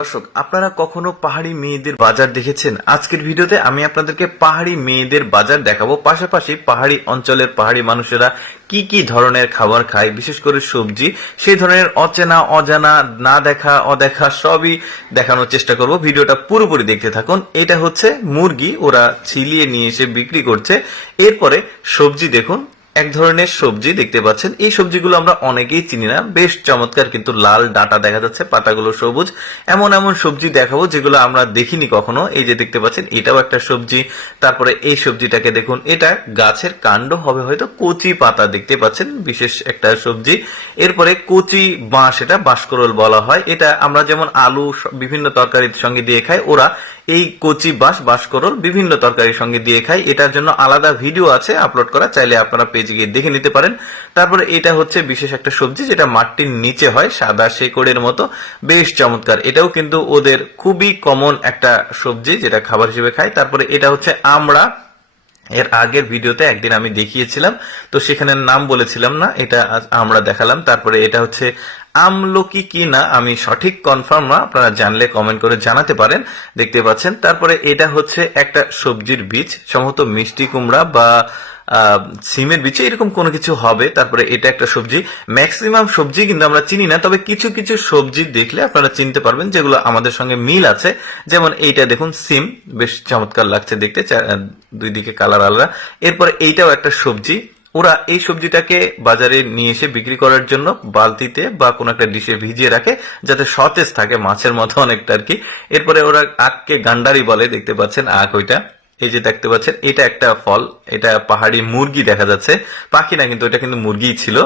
দর্শক, আপনারা কখনো পাহাড়ি মেয়েদের বাজার দেখেছেন? আজকের ভিডিওতে আমি আপনাদেরকে পাহাড়ি মেয়েদের বাজার দেখাবো। পাশাপাশি পাহাড়ি অঞ্চলের পাহাড়ি মানুষেরা কি কি ধরনের খাবার খায়, বিশেষ করে সবজি, সেই ধরনের অচেনা, অজানা, না দেখা, অদেখা সবই দেখানোর চেষ্টা করব। ভিডিওটা পুরোপুরি দেখতে থাকুন। এটা হচ্ছে মুরগি। ওরা ছিলিয়ে নিয়ে এসে বিক্রি করছে। এরপরে সবজি দেখুন। এক ধরনের সবজি দেখতে পাচ্ছেন। এই সবজিগুলো আমরা অনেকেই চিনি না। বেশ চমৎকার কিন্তু লাল ডাটা দেখা যাচ্ছে, পাতাগুলো সবুজ। এমন এমন সবজি দেখাবো যেগুলো আমরা দেখিনি কখনো। এই যে দেখতে পাচ্ছেন, এটাও একটা সবজি। তারপরে এই সবজিটাকে দেখুন, এটা গাছের কাণ্ড হবে হয়তো কচি পাতা দেখতে পাচ্ছেন, বিশেষ একটা সবজি। এরপরে কচি বাঁশ, এটা বাঁশকরল বলা হয়। এটা আমরা যেমন আলু বিভিন্ন তরকারির সঙ্গে দিয়ে খাই, ওরা এই কচি বাঁশ, বাঁশকরল বিভিন্ন তরকারির সঙ্গে দিয়ে খাই এটার জন্য আলাদা ভিডিও আছে, আপলোড করা। চাইলে আপনারা পেজে গিয়ে দেখে নিতে পারেন। তারপরে এটা হচ্ছে বিশেষ একটা সবজি যেটা মাটির নিচে হয়, সাদা শেকড়ের মতো। বেশ চমৎকার। এটাও কিন্তু ওদের খুবই কমন একটা সবজি যেটা খাবার হিসেবে খায়। তারপরে এটা হচ্ছে আমরা এর আগের ভিডিওতে একদিন আমি দেখিয়েছিলাম। তো সেখানে নাম বলেছিলাম না, এটা আমরা দেখালাম। তারপরে এটা হচ্ছে আমলকি কি না আমি সঠিক কনফার্ম না, আপনারা জানলে কমেন্ট করে জানাতে পারেন। দেখতে পাচ্ছেন, তারপরে এটা হচ্ছে একটা সবজির বীজ, সম্ভবত মিষ্টি কুমড়া বা সিমের বীজ, এরকম কোনো কিছু হবে। তারপরে এটা একটা সবজি। ম্যাক্সিমাম সবজি কিন্তু আমরা চিনি না, তবে কিছু কিছু সবজি দেখলে আপনারা চিনতে পারবেন যেগুলো আমাদের সঙ্গে মিল আছে। যেমন এইটা দেখুন, সিম, বেশ চমৎকার লাগছে দেখতে দুই দিকে কালার আলাদা। এরপরে এইটাও একটা সবজি। ওরা এই সবজিটাকে বাজারে নিয়ে এসে বিক্রি করার জন্য বালতিতে বা কোনো একটা ডিশে ভিজিয়ে রাখে, যাতে সতেজ থাকে মাছের মতো অনেকটা আর কি। এরপরে ওরা আখকে গান্ডারি বলে, দেখতে পাচ্ছেন আখ ওইটা। এই যে দেখতে পাচ্ছেন, এটা একটা ফল, এটা পাহাড়ি মুরগি দেখা যাচ্ছে। পাখি না, কিন্তু এটা কিন্তু মুরগিই ছিল।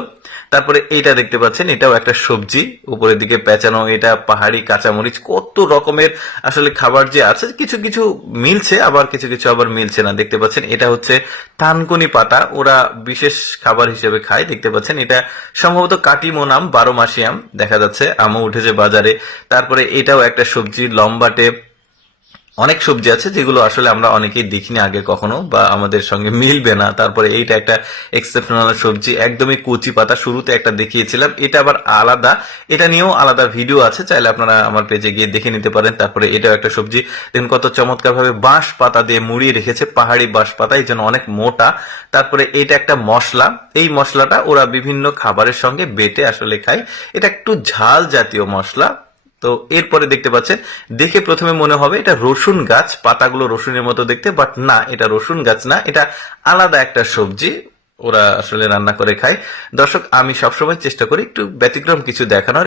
তারপরে এইটা দেখতে পাচ্ছেন, এটাও একটা সবজি, উপরের দিকে পেঁচানো এটা পাহাড়ি কাঁচামরিচ, কত রকমের আসলে খাবার যে আছে, কিছু কিছু মিলছে, আবার কিছু কিছু আবার মিলছে না। দেখতে পাচ্ছেন, এটা হচ্ছে তানকুনি পাতা, ওরা বিশেষ খাবার হিসেবে খায়। দেখতে পাচ্ছেন, এটা সম্ভবত কাটিমো নাম, বারো মাসি আম দেখা যাচ্ছে, আমও উঠেছে বাজারে। তারপরে এটাও একটা সবজি, লম্বাটে অনেক সবজি আছে যেগুলো আসলে আমরা অনেকেই দেখিনি আগে কখনো, বা আমাদের সঙ্গে মিলবে না। তারপরে এইটা একটা এক্সেপশনাল সবজি, একদমই কচি পাতা। শুরুতে একটা দেখিয়েছিলাম, এটা আবার আলাদা। এটা নিয়েও আলাদা ভিডিও আছে, চাইলে আপনারা আমার পেজে গিয়ে দেখে নিতে পারেন। তারপরে এটাও একটা সবজি। দেখুন কত চমৎকার ভাবে বাঁশ পাতা দিয়ে মুড়িয়ে রেখেছে, পাহাড়ি বাঁশ পাতা এই জন্য অনেক মোটা। তারপরে এটা একটা মশলা। এই মশলাটা ওরা বিভিন্ন খাবারের সঙ্গে বেটে আসলে খায়। এটা একটু ঝাল জাতীয় মশলা। তো এরপরে দেখতে পাচ্ছেন, দেখে প্রথমে মনে হবে এটা রসুন গাছ, পাতাগুলো রসুনের মতো দেখতে বাট না, এটা রসুন গাছ না, এটা আলাদা একটা সবজি ওরা আসলে রান্না করে খায়। দর্শক, আমি সবসময় চেষ্টা করি একটু ব্যতিক্রম কিছু দেখানোর।